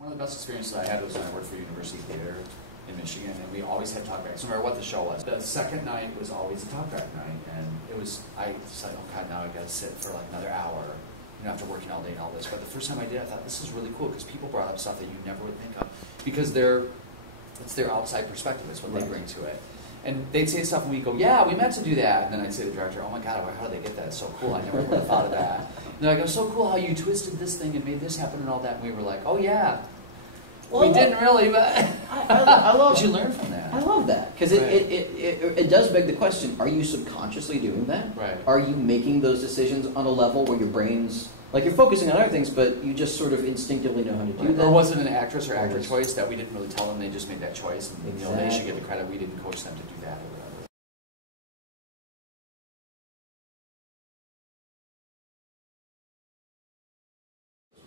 One of the best experiences I had was when I worked for University Theater in Michigan, and we always had talkbacks, no matter what the show was. The second night was always a talkback night, and it was, I decided, oh God, now I've got to sit for like another hour, you know, after working all day and all this. But the first time I did, I thought, this is really cool, because people brought up stuff that you never would think of, because it's their outside perspective, it's what they bring to it. And they'd say stuff, and we'd go, yeah, we meant to do that. And then I'd say to the director, oh my God, how did they get that? It's so cool. I never would have thought of that. And they're like, it was so cool how you twisted this thing and made this happen and all that. And we were like, oh yeah. Well, we didn't really, but I love. But you learn from that. I love that, because it does beg the question: are you subconsciously doing that? Right. Are you making those decisions on a level where your brain's like you're focusing on other things, but you just sort of instinctively know how to do that? Or was it an actress or actor choice that we didn't really tell them? They just made that choice, and you know, they should get the credit. We didn't coach them to do that or whatever.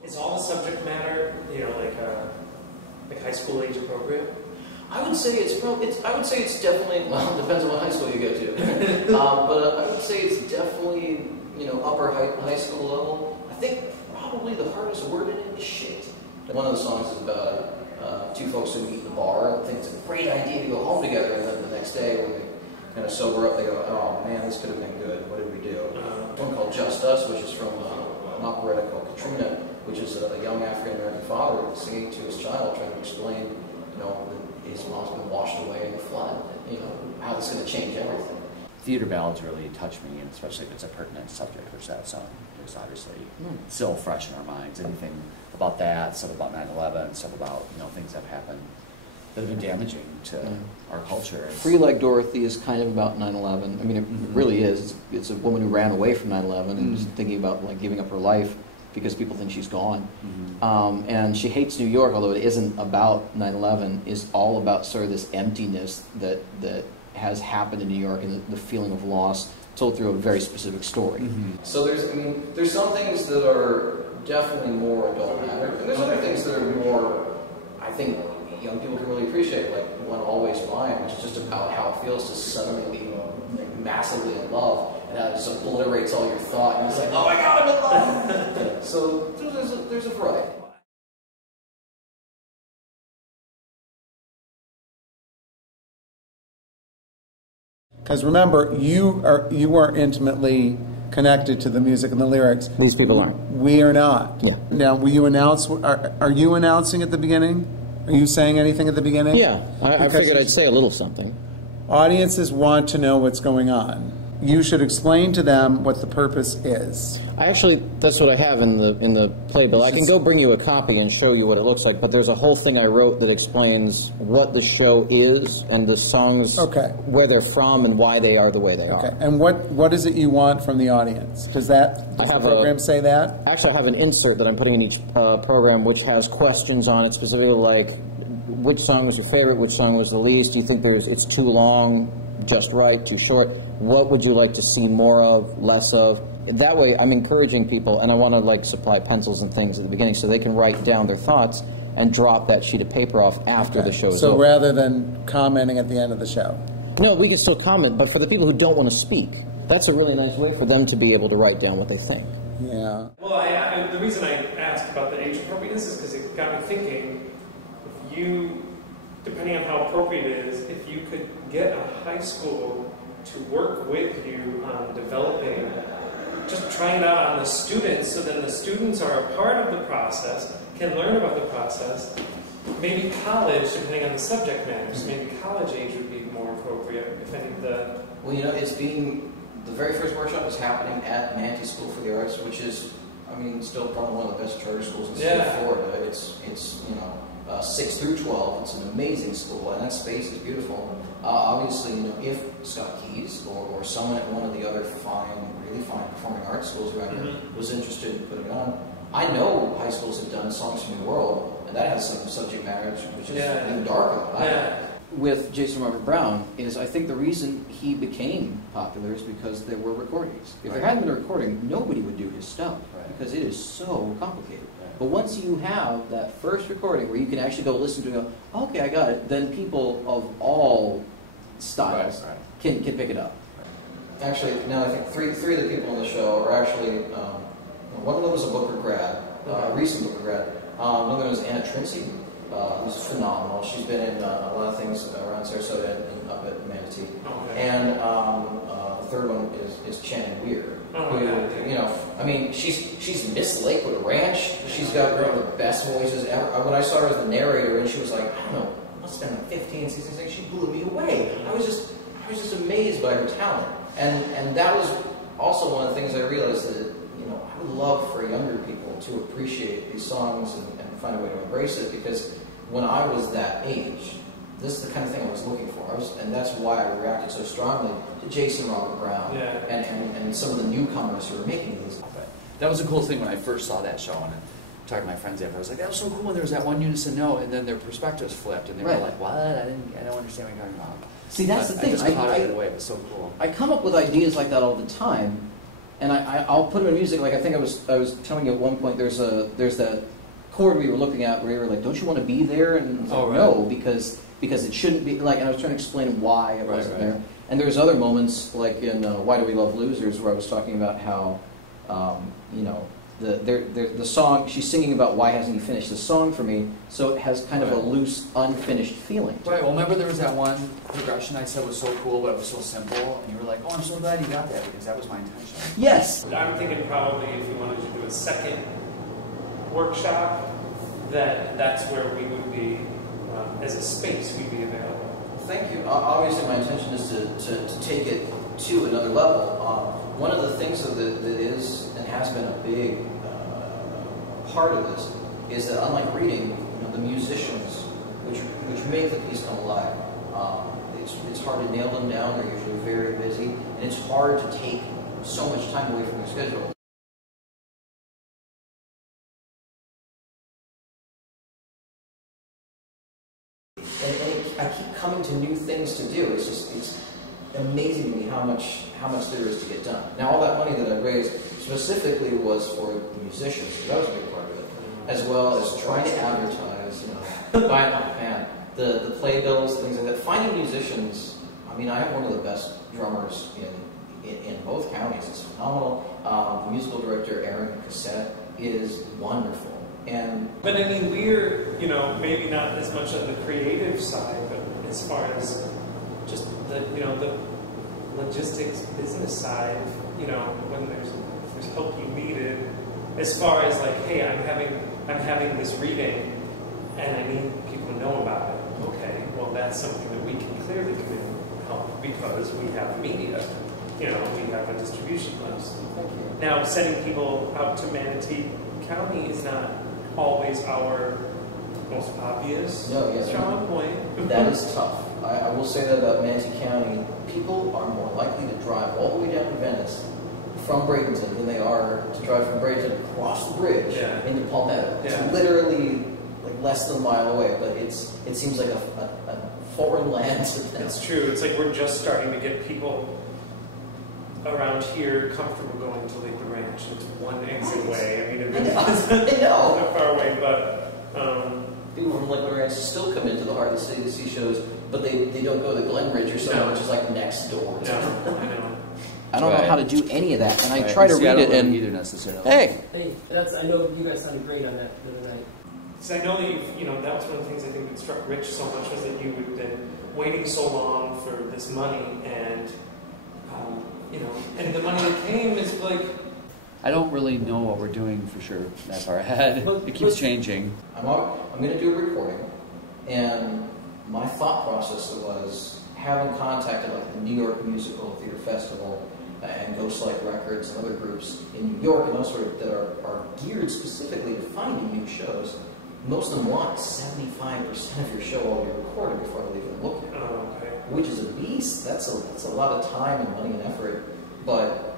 Is all the subject matter, you know, like high school age appropriate? I would say it's definitely, well, it depends on what high school you go to. But I would say it's definitely, you know, upper high school level. I think probably the hardest word in it is shit. One of the songs is about two folks who meet in the bar and think it's a great idea to go home together, and then the next day when they kind of sober up, they go, oh man, this could have been good. What did we do? One called Just Us, which is from an operetta called Katrina, which is a young African-American father singing to his child, trying to explain, you know, that his mom's been washed away in the flood, and, you know, how this is going to change everything. Theater ballads really touch me, and especially if it's a pertinent subject, which that song is obviously still fresh in our minds. Anything about that, stuff about 9/11, stuff about, you know, things that have happened that have been damaging to our culture. Free Like Dorothy is kind of about 9/11. I mean, it really is. It's a woman who ran away from 9/11 and is thinking about like giving up her life because people think she's gone. And She Hates New York, although it isn't about 9/11, is all about sort of this emptiness that has happened in New York and the feeling of loss told through a very specific story. So there's some things that are definitely more adult matter, and there's other things that are more, I think, young people can really appreciate, like One Always Mine, which is just about how it feels to suddenly be like, massively in love, and how it just obliterates all your thought, and it's like, oh my God, I'm in love! So there's a variety. Because remember, you are intimately connected to the music and the lyrics. These people aren't. We are not. Yeah. Now, will you announce? Are you announcing at the beginning? Are you saying anything at the beginning? Yeah, I figured I'd say a little something. Audiences want to know what's going on. You should explain to them what the purpose is. That's what I have in the playbill. I can go bring you a copy and show you what it looks like, but there's a whole thing I wrote that explains what the show is and the songs, where they're from and why they are the way they are. Okay, and what is it you want from the audience? Does the program say that? Actually, I have an insert that I'm putting in each program which has questions on it, specifically like, which song was your favorite, which song was the least, do you think it's too long, just right, too short? What would you like to see more of, less of? That way, I'm encouraging people, and I want to like supply pencils and things at the beginning so they can write down their thoughts and drop that sheet of paper off after the show is over. So rather than commenting at the end of the show? No, we can still comment, but for the people who don't want to speak, that's a really nice way for them to be able to write down what they think. Yeah. Well, the reason I asked about the age appropriateness is because it got me thinking, if you, depending on how appropriate it is, if you could get a high school to work with you on developing, just trying it out on the students, so then the students are a part of the process, can learn about the process. Maybe college, depending on the subject matter, so maybe college age would be more appropriate, if any of the... Well, you know, the very first workshop is happening at Manatee School for the Arts, which is, I mean, still probably one of the best charter schools in the state of Florida. It's you know, 6 through 12. It's an amazing school, and that space is beautiful. Obviously, you know, if Scott Keys or someone at one of the other really fine performing arts schools around here was interested in putting it on, I know high schools have done Songs from the World, and that has some subject matter which is even darker. With Jason Robert Brown is, I think the reason he became popular is because there were recordings. If there hadn't been a recording, nobody would do his stuff because it is so complicated. But once you have that first recording where you can actually go listen to it and go, okay, I got it, then people of all styles can pick it up. Actually, now I think three of the people on the show are actually, one of them was a Booker grad, a recent Booker grad, Another one is Anna Trincy, who's phenomenal. She's been in a lot of things around Sarasota and up at Manatee. Okay. And the third one is Channing Weir. Who, you know, I mean, she's Miss Lakewood Ranch. She's got one of the best voices ever. When I saw her as the narrator, and she was like, I don't know, must have been like 15 seasons. Like, she blew me away. I was just amazed by her talent. And that was also one of the things I realized that, you know, I would love for younger people to appreciate these songs and find a way to embrace it, because when I was that age, this is the kind of thing I was looking for. And that's why I reacted so strongly to Jason Robert Brown and some of the newcomers who were making these. That was the coolest thing when I first saw that show, and I talked to my friends after. I was like, that was so cool. And there was that one unison note, and then their perspectives flipped, and they were like, what? I don't understand what you're talking about. See, that's the thing. I just caught it right away. It was so cool. I come up with ideas like that all the time, and I'll put them in music. Like I think I was telling you at one point, there's that chord we were looking at where you were like, don't you want to be there? And I was like, no, because it shouldn't be. Like, and I was trying to explain why it wasn't there. And there's other moments, like in Why Do We Love Losers, where I was talking about how, you know, the song, she's singing about why hasn't he finished the song for me, so it has kind of a loose, unfinished feeling. Right, well, remember there was that one progression I said was so cool, but it was so simple, and you were like, oh, I'm so glad you got that, because that was my intention. Yes! I'm thinking probably if we wanted to do a second workshop, that's where we would be, as a space, we'd be available. Thank you. Obviously, my intention is to take it to another level. One of the things that is and has been a big part of this is that, unlike reading, you know, the musicians, which make the piece come alive, it's hard to nail them down. They're usually very busy, and it's hard to take so much time away from their schedule. And I keep coming to new things to do. It's amazing to me how much there is to get done. Now, all that money that I raised specifically was for musicians. That was a big part of it, as well as trying to advertise. You know, buying the playbills, things like that. Finding musicians. I mean, I have one of the best drummers in both counties. It's phenomenal. The musical director Aaron Cassette is wonderful. But I mean, we're, you know, maybe not as much on the creative side, but as far as just the, you know, the logistics business side, you know, when there's help you needed, as far as like, hey, I'm having this reading and I need people to know about it. Okay, well, that's something that we can clearly come in and help, because we have media, you know, we have a distribution list. Now, sending people out to Manatee County is not always our most obvious strong point. That is tough. I will say that about Manatee County. People are more likely to drive all the way down to Venice from Bradenton than they are to drive from Bradenton across the bridge into Palmetto. It's literally like less than a mile away, but it seems like a foreign land to them. It's true. It's like we're just starting to get people around here comfortable going to Lake Ranch. It's one exit away. I mean, it really isn't that far away, but people from Lake Ranch still come into the heart of the city to see shows, but they don't go to Glenridge or something, which is like next door. No, I know. I don't know how to do any of that, and I try to read it and either necessarily. Hey, I know you guys sounded great on that the other night. Because I know that you know, that was one of the things I think that struck Rich so much, was that you had been waiting so long for this money, and you know, and the money that came is like. I don't really know what we're doing for sure that far ahead. It keeps changing. I'm going to do a recording, and my thought process was having contacted like the New York Musical Theater Festival and Ghostlight Records and other groups in New York and elsewhere that are geared specifically to finding new shows. Most of them want 75% of your show already recorded before they even look at it. Oh, okay. Which is a beast. That's a lot of time and money and effort, but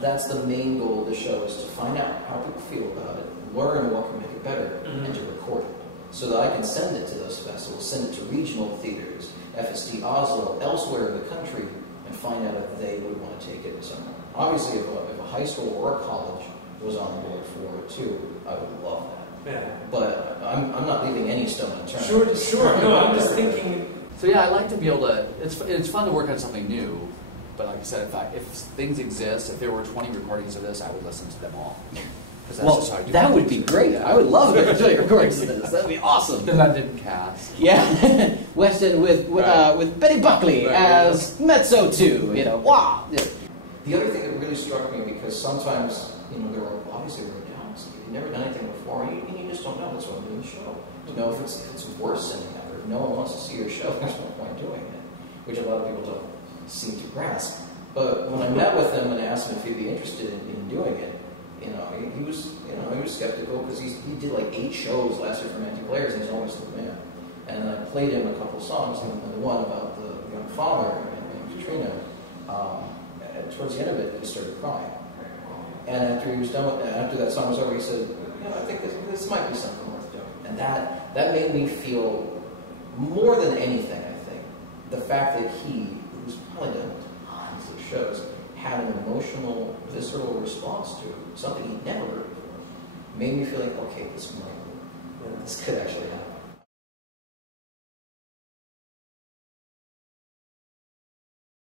that's the main goal of the show, is to find out how people feel about it, learn what can make it better, and to record it. So that I can send it to those festivals, send it to regional theaters, FST Oslo, elsewhere in the country, and find out if they would want to take it somewhere. Obviously, if a high school or a college was on board for it too, I would love that. Yeah. But I'm not leaving any stone unturned. Sure. No, I'm just thinking. So yeah, I like to be able to. It's fun to work on something new, but like I said, if things exist, if there were 20 recordings of this, I would listen to them all. Because that's Well, just how I do that my would be music. great. I would love to do your recordings of this. That'd be awesome. The London cast. Yeah, West End Right. with Betty Buckley Right. as Mezzo 2. You know, wow. Yeah. The other thing that really struck me, because sometimes, there were obviously doubts. You've never done anything before, and you just don't know what's going to be in the show. To know if it's worth sending out, or if no one wants to see your show, there's no point doing it, which a lot of people don't seem to grasp. But when I met with him and asked him if he'd be interested in doing it, he was skeptical, because he did like 8 shows last year for Manti Players, and he's always the man. And I played him a couple songs, and the one about the young father and Katrina. Towards the end of it, he started crying. And after he was done with after that song was over, he said, I think this might be something worth doing. And that made me feel, more than anything, I think, the fact that he, who's probably done tons of shows, had an emotional, visceral response to something he'd never heard before, made me feel like, okay, this could actually happen.